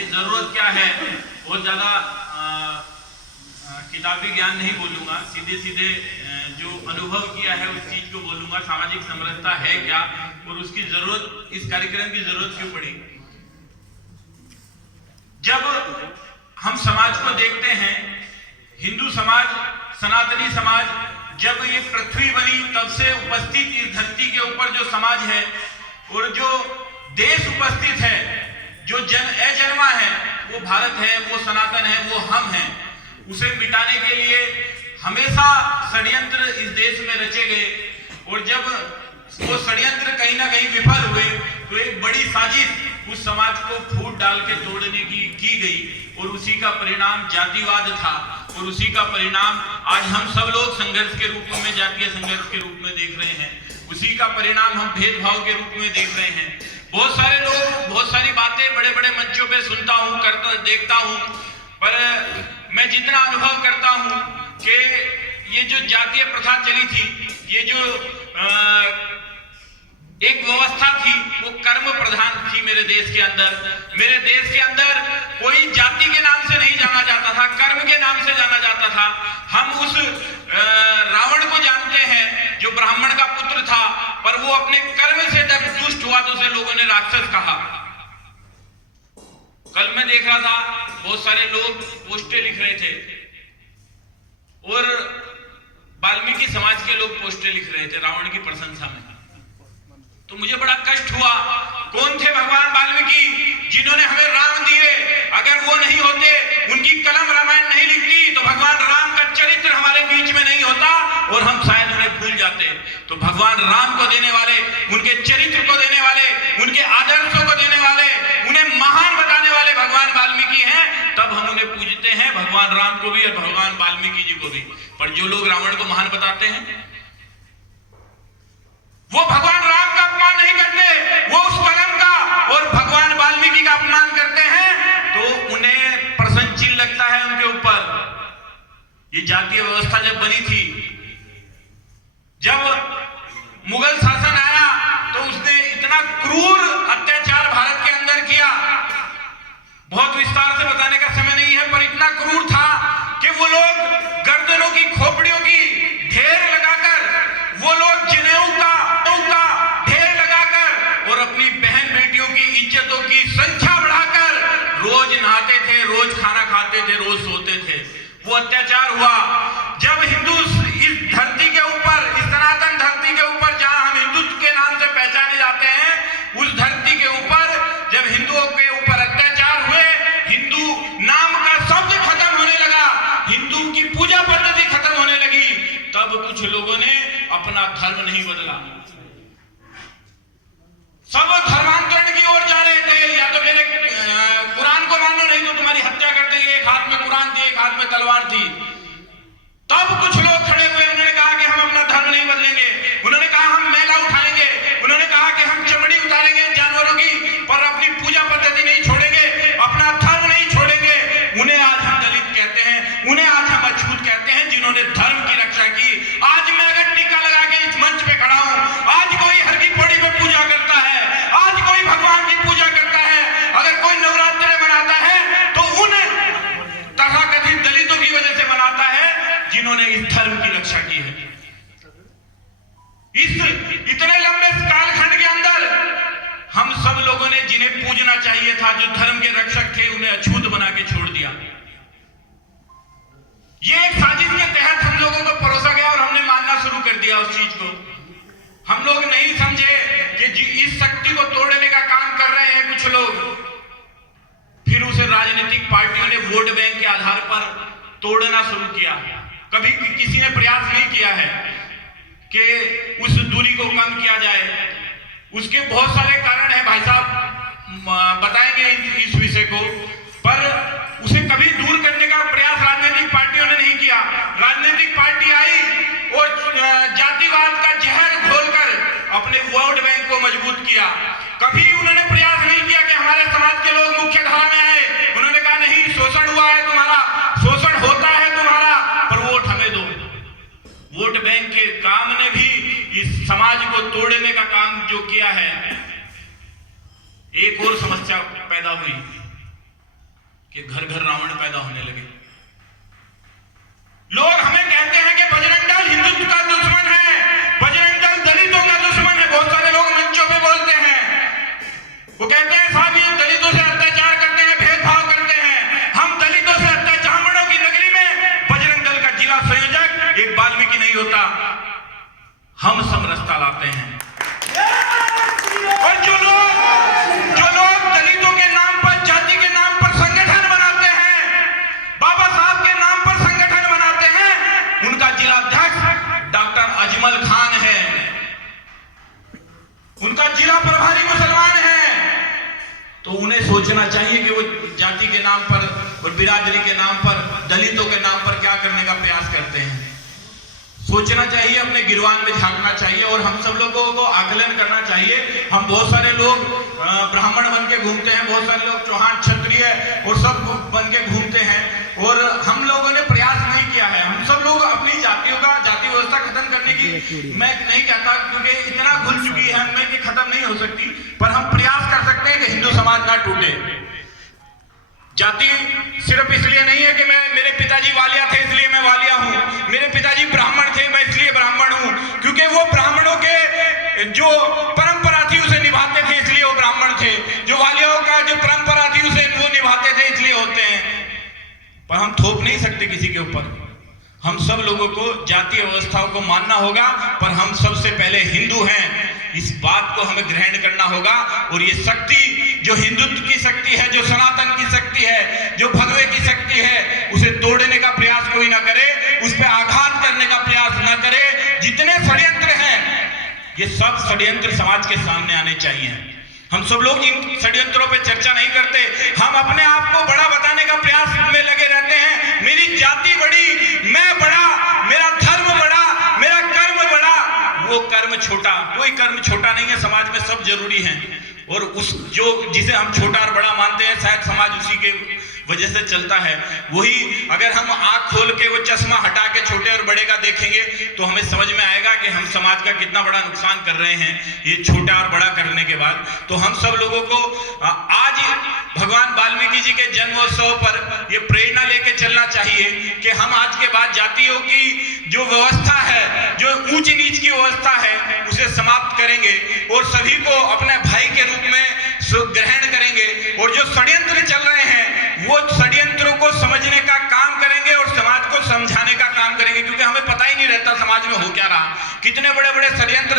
कि जरूरत क्या है। बहुत ज्यादा किताबी ज्ञान नहीं बोलूंगा, सीधे सीधे जो अनुभव किया है उस चीज को बोलूंगा। सामाजिक समरसता है क्या और उसकी जरूरत, इस कार्यक्रम की जरूरत क्यों पड़ी। जब हम समाज को देखते हैं, हिंदू समाज, सनातनी समाज, जब ये पृथ्वी बनी तब से उपस्थित इस धरती के ऊपर जो समाज है और जो देश उपस्थित है, जो अजन्मा है, वो भारत है, वो सनातन है, वो हम हैं। उसे मिटाने के लिए हमेशा षड्यंत्र इस देश में रचे गए और जब वो षड्यंत्र कहीं ना कहीं विफल हुए तो एक बड़ी साजिश उस समाज को फूट डाल के तोड़ने की गई और उसी का परिणाम जातिवाद था और उसी का परिणाम आज हम सब लोग संघर्ष के रूप में, जातीय संघर्ष के रूप में देख रहे हैं। उसी का परिणाम हम भेदभाव के रूप में देख रहे हैं। बहुत सारे लोग बहुत सारी बातें बड़े बड़े मंचों पे सुनता हूं, करता देखता हूं, पर मैं जितना अनुभव करता हूं कि ये जो जातीय प्रथा चली थी, ये जो एक व्यवस्था थी, वो कर्म प्रधान थी मेरे देश के अंदर। मेरे देश के अंदर कोई जाति के नाम से नहीं जाना जाता था, कर्म के नाम से जाना जाता था। हम उस रावण को जानते हैं जो ब्राह्मण का पुत्र था, पर वो अपने कर्म से जब दुष्ट हुआ तो उसे लोगों ने राक्षस कहा। कल मैं देख रहा था, बहुत सारे लोग पोस्टें लिख रहे थे और वाल्मीकि समाज के लोग पोस्टें लिख रहे थे रावण की प्रशंसा में। तो मुझे बड़ा कष्ट हुआ। कौन थे भगवान वाल्मीकि जिन्होंने हमें राम दिए? अगर वो नहीं होते, उनकी कलम रामायण नहीं लिखती, तो भगवान राम का चरित्र हमारे बीच में नहीं होता और हम शायद उन्हें भूल जाते। तो भगवान राम को देने वाले, उनके चरित्र को देने वाले, उनके आदर्शों को देने वाले, उन्हें महान बताने वाले भगवान वाल्मीकि हैं। तब हम उन्हें पूजते हैं, भगवान राम को भी और भगवान वाल्मीकि जी को भी। पर जो लोग रावण को महान बताते हैं, वो भगवान राम का अपमान नहीं करते, वो उस कलम का और भगवान वाल्मीकि का अपमान करते हैं, तो उन्हें प्रश्न चिन्ह लगता है उनके ऊपर। ये जातीय व्यवस्था जब बनी थी, जब मुगल शासन आया, तो उसने इतना क्रूर अत्याचार भारत के अंदर किया। बहुत विस्तार से बताने का समय नहीं है, पर इतना क्रूर था कि वो लोग गर्दनों की खोपड़ियों की ढेर लगाकर, वो लोग जनेऊ का ढेर लगाकर और अपनी बहन बेटियों की इज्जतों की संख्या बढ़ाकर रोज नहाते थे, रोज खाना खाते थे, रोज सोते थे। वो अत्याचार हुआ। जब हिंदू इस धरती के ऊपर, इस सनातन धरती के ऊपर, जहां हम हिंदुत्व के नाम से पहचाने जाते हैं, उस धरती के ऊपर जब हिंदुओं के ऊपर अत्याचार हुए, हिंदू नाम का शब्द खत्म होने लगा, हिंदू की पूजा पद्धति खत्म होने लगी, तब कुछ लोगों ने अपना धर्म नहीं बदला। सब धर्मांतरण की ओर जा रहे थे। या तो मेरे कुरान को मानो, नहीं तो तुम्हारी हत्या कर देंगे। एक हाथ में कुरान थी, एक हाथ में तलवार थी। तब कुछ लोग खड़े हुए, उन्होंने कहा कि हम अपना धर्म नहीं बदलेंगे। उन्होंने कहा हम मैला उठाएंगे, उन्होंने कहा कि हम चमड़ी उतारेंगे जानवरों की, पर अपनी पूजा पद्धति नहीं छोड़ेंगे, अपना धर्म नहीं छोड़ेंगे। उन्हें आज हम दलित कहते हैं, उन्हें आज हम अछूत कहते हैं, जिन्होंने धर्म की रक्षा की। आज मैं अगर टीका लगा के इस मंच पे खड़ा हूं, आज कोई हर की पौड़ी में पूजा करता है, आज कोई भगवान की पूजा करता है, अगर कोई नवरात्रि मनाता है, तो उन तथाकथित दलितों की वजह से मनाता है जिन्होंने इस धर्म की रक्षा की है। इस इतने लंबे कालखंड के अंदर हम सब लोगों ने जिन्हें पूजना चाहिए था, जो धर्म के रक्षक थे, उन्हें अछूत बना के छोड़ दिया। ये एक साजिश के तहत हम लोगों को परोसा गया और हमने मानना शुरू कर दिया उस चीज को। हम लोग नहीं समझे कि इस शक्ति को तोड़ने का काम कर रहे हैं कुछ लोग। फिर उसे राजनीतिक पार्टियों ने वोट बैंक के आधार पर तोड़ना शुरू किया। कभी किसी ने प्रयास नहीं किया है कि उस दूरी को कम किया जाए। उसके बहुत सारे कारण हैं, भाई साहब बताएंगे इस विषय को, पर उसे कभी दूर करने का प्रयास राजनीतिक पार्टियों ने नहीं किया। राजनीतिक पार्टी आई और जातिवाद का जहर घोलकर अपने वोट बैंक को मजबूत किया। कभी उन्होंने प्रयास नहीं किया कि हमारे समाज के लोग मुख्य धारा में आए। उन्होंने कहा नहीं, शोषण हुआ है तुम्हारा, शोषण होता है तुम्हारा, पर वोट हमें दो। वोट बैंक के काम ने भी इस समाज को तोड़ने का काम जो किया है, एक और समस्या पैदा हुई। कि घर घर रावण पैदा होने लगे। लोग हमें कहते हैं कि बजरंग दल हिंदुत्व का दुश्मन है, बजरंग दल दलितों का दुश्मन है। बहुत सारे लोग मंचों पे बोलते हैं, वो कहते हैं साहब ये दलितों से अत्याचार करते हैं, भेदभाव करते हैं। हम दलितों से अत्याचार, ब्राह्मणों की नगरी में बजरंग दल का जिला संयोजक एक वाल्मीकि नहीं होता, हम समरसता लाते हैं। और जो लोग दलितों के नाम पर, जाति के नाम पर संगठन बनाते हैं, बाबा साहब के नाम पर संगठन बनाते हैं, उनका जिला अध्यक्ष डॉक्टर अजमल खान है, उनका जिला प्रभारी मुसलमान है। तो उन्हें सोचना चाहिए कि वो जाति के नाम पर और बिरादरी के नाम पर, दलितों के नाम पर क्या करने का प्रयास करते हैं। सोचना चाहिए, अपने गिरवान में झांकना चाहिए और हम सब लोगों को आकलन करना चाहिए। हम बहुत सारे लोग ब्राह्मण बन के घूमते हैं, बहुत सारे लोग चौहान, क्षत्रिय और सब बन के घूमते हैं और हम लोगों ने प्रयास नहीं किया है। हम सब लोग अपनी जातियों का, जाति व्यवस्था खत्म करने की मैं नहीं कहता, क्योंकि इतना घुल चुकी है हमें कि खत्म नहीं हो सकती, पर हम प्रयास कर सकते हैं कि हिंदू समाज ना टूटे। जाति सिर्फ इसलिए नहीं है कि मेरे पिताजी वालिया थे इसलिए मैं वालिया हूं, मेरे पिताजी ब्राह्मण थे मैं इसलिए ब्राह्मण हूं, क्योंकि वो ब्राह्मणों के जो परंपरा थी उसे निभाते थे इसलिए वो ब्राह्मण थे, जो वालियों का जो परंपरा थी उसे वो निभाते थे इसलिए होते हैं। पर हम थोप नहीं सकते किसी के ऊपर। हम सब लोगों को जातीय व्यवस्थाओं को मानना होगा, पर हम सबसे पहले हिंदू हैं, इस बात को हमें ग्रहण करना होगा। और ये शक्ति जो हिंदुत्व की शक्ति है, जो सनातन की शक्ति है, जो भगवे की शक्ति है, उसे तोड़ने का प्रयास कोई ना करे, उस पर आघात करने का प्रयास ना करे। जितने षड्यंत्र हैं ये सब षड्यंत्र समाज के सामने आने चाहिए। हम सब लोग इन षड्यंत्रों पे चर्चा नहीं करते, हम अपने आप को बड़ा बताने का प्रयास में लगे रहते हैं। मेरी जाति बड़ी, मैं बड़ा, मेरा धर्म बड़ा, मेरा कर्म बड़ा। वो कर्म छोटा, कोई कर्म छोटा नहीं है, समाज में सब जरूरी है। और उस जो जिसे हम छोटा और बड़ा मानते हैं, शायद समाज उसी के वजह से चलता है। वही अगर हम आंख खोल के वो चश्मा हटा के छोटे और बड़े का देखेंगे तो हमें समझ में आएगा कि हम समाज का कितना बड़ा नुकसान कर रहे हैं ये छोटा और बड़ा करने के बाद। तो हम सब लोगों को आज भगवान वाल्मीकि जी के जन्मोत्सव पर ये प्रेरणा लेके चलना चाहिए कि हम आज के बाद जातियों की जो व्यवस्था है, जो ऊंच नीच की व्यवस्था है, उसे समाप्त करेंगे और सभी को अपने भाई के रूप में ग्रहण करेंगे। और जो षड्यंत्र चल रहे हैं वो षड्यंत्रों को समझने का काम करेंगे और समाज को समझाने का काम करेंगे, क्योंकि हमें पता ही नहीं रहता समाज में हो क्या रहा, कितने बड़े बड़े षड्यंत्र